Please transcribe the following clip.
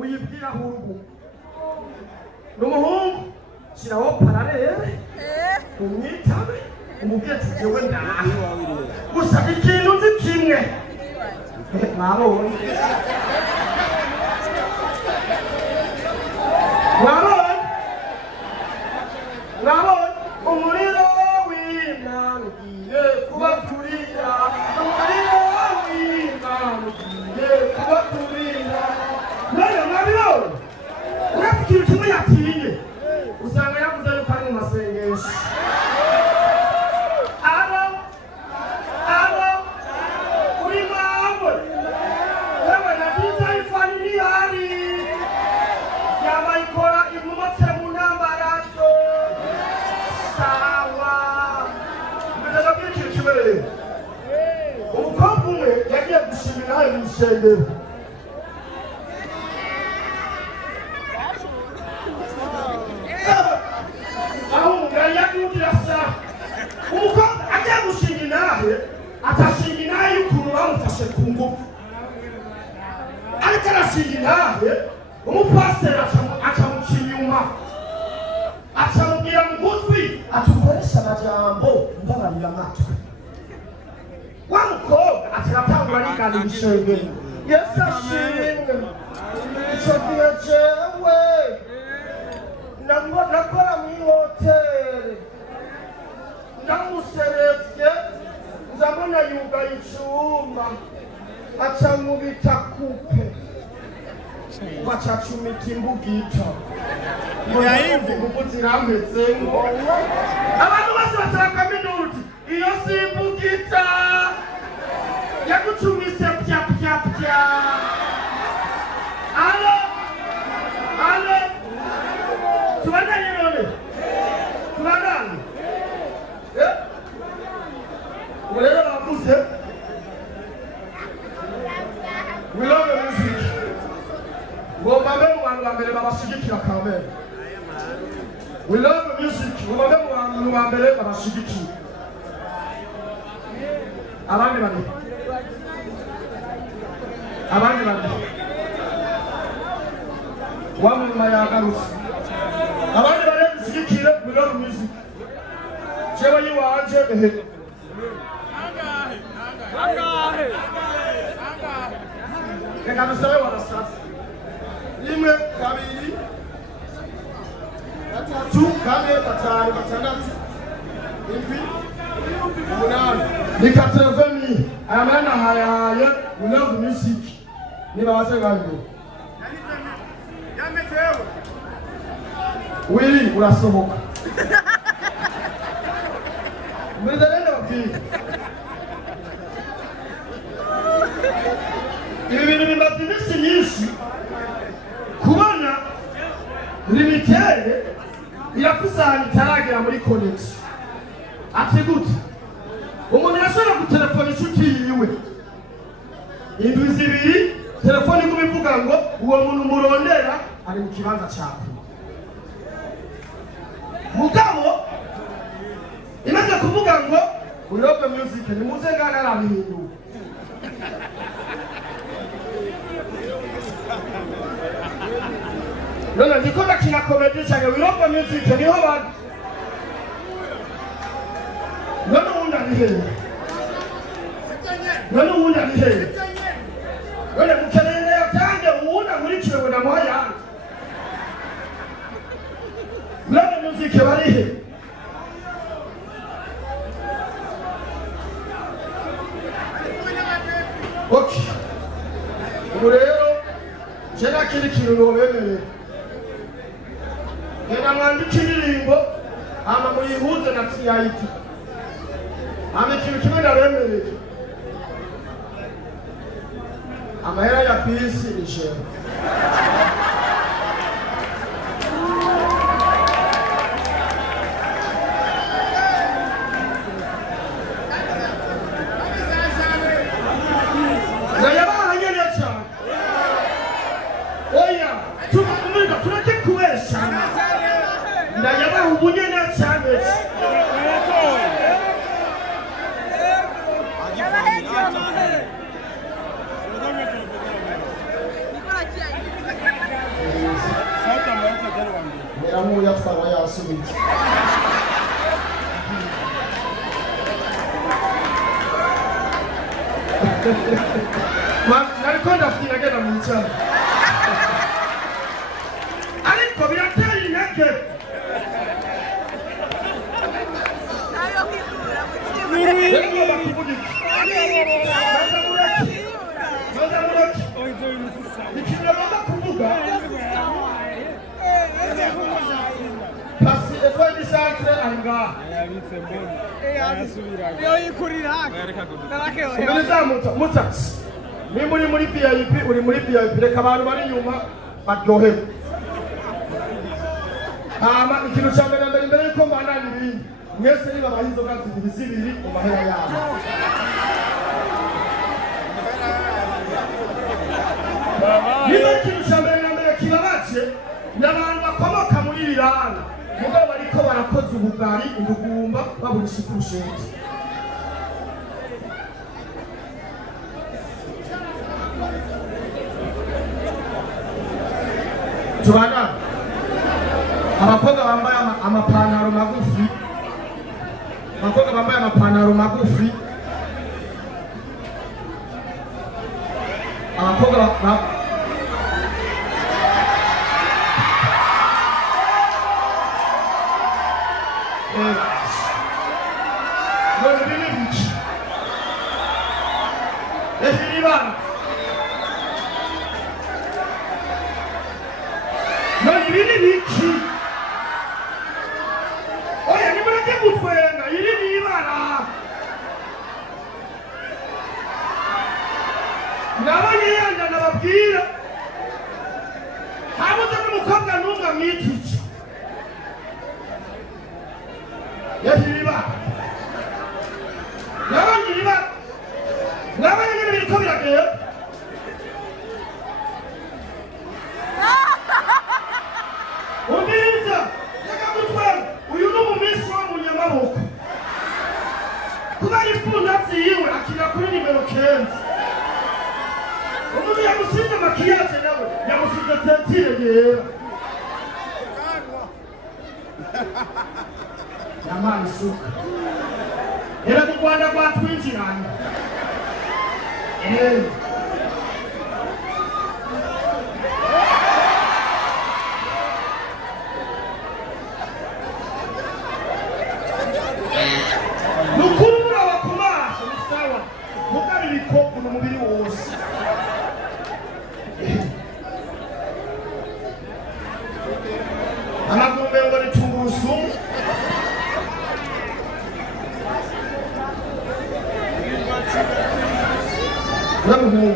uyibwira ahubwo n'umuhungu shiraho paralele umwitabe umubwiye ati jewe ndaha gusa ikintu nzi kimwe mwabonye umuriro w'Imana ugiye kubaturira umuriro w'Imana ugiye kubaturira nayo mwabibona urafite ikintu kimwe yatinye usanga yavuze yuko ari mu masengesho uri mwawe wewe natinza ifani ni hari yabayikora imumotse mu ntambarazo sawa mbega bw'ikintu kimwe rero umukobwa umwe yagiye gushimira hari mu ishengero umukobwa agiye gushinga inahe atashinga inahe y'ukuntu bamufashe ku ngufu ariko arashinga inahe umupasiteri acamuca inyuma acamubwira mu gutwi atukoresha amajambo mbabarira amatwi wa mukobwa aciratangura ariganira ishengero yesu ashimwe ico gihe jewe nakora mw'ihoteli ndamuserevye nzabona yugaye icumba acamubita kupe bacacumita imbugita inguvu zirampezemwo abantu bose batarakaminoruti iyo si imbugita yagucumise pya alo tubandanye none tubandanye Mulero bavuze we love the music ngomba mbe mu bantu bambere babashigikira kamere we love the music ngomba mbe mu bantu bambere babashigikira abandi bane wa mu mayagarutse abandi bane bashigikira we love the music jewe yiwanje ehe reka dusabe warasatse rimwe kabiri gatatu kane gatanu gatandatu indwi umunani ni 80,000 aya mana hayaye we love music niba wasengaje yametewe wili urasohoka mbizalenda wapi ibi bintu bimaze iminsi myinshi kubona limitere irakusanya itaragera muri connection ati gute umuntu yashobora gutelefona inshuti yiwe indwi zibiri telefoni kubivuga ngo uwo muntu murondera ari mu kibanza cyawe mugabo imaze kuvuga ngo we love music ni muze ngana arabihinduka none ndiko ndakina comedy cyane we love music niho bari none uwundi ari hehe none mukeneye yatange uwundi amurikiwe na moya love music bari he okay ubu rero jena kiri kintu nobemereye genda mwandika indirimbo hama muyihuze na TIT hama ikintu kimwe ndabemereye amahera ya pisi ijana ndayabaha ubunyene cyane ndabasubiza nariko ndafira genda mu cyaro ariko birateye intege rero bakuvuga iki ikintu bagomba kuvuga pasi efodi santre ari ngaha mutasi nimba uri muri VIP uri muri VIP reka abantu bari inyuma baryohewe hama ikintu cya mbere mbere yuko mbanana ibindi mwese nibabaha inzoga zibiri mu mahera yabo niba ikintu cya mbere kibabaje ni abantu bakomoka muri Irani mugabo bariko barakoza ubugari indugumba baburisha ikurusheti tubana abakobwa bambaye amapantaro magufi abakobwa era mu Rwanda rwatwinjiranye nukubura wa ku maso ni sawa mugari ibikopu n'umubiri wose amagumbe ngo ni tungurusumu uramuhungu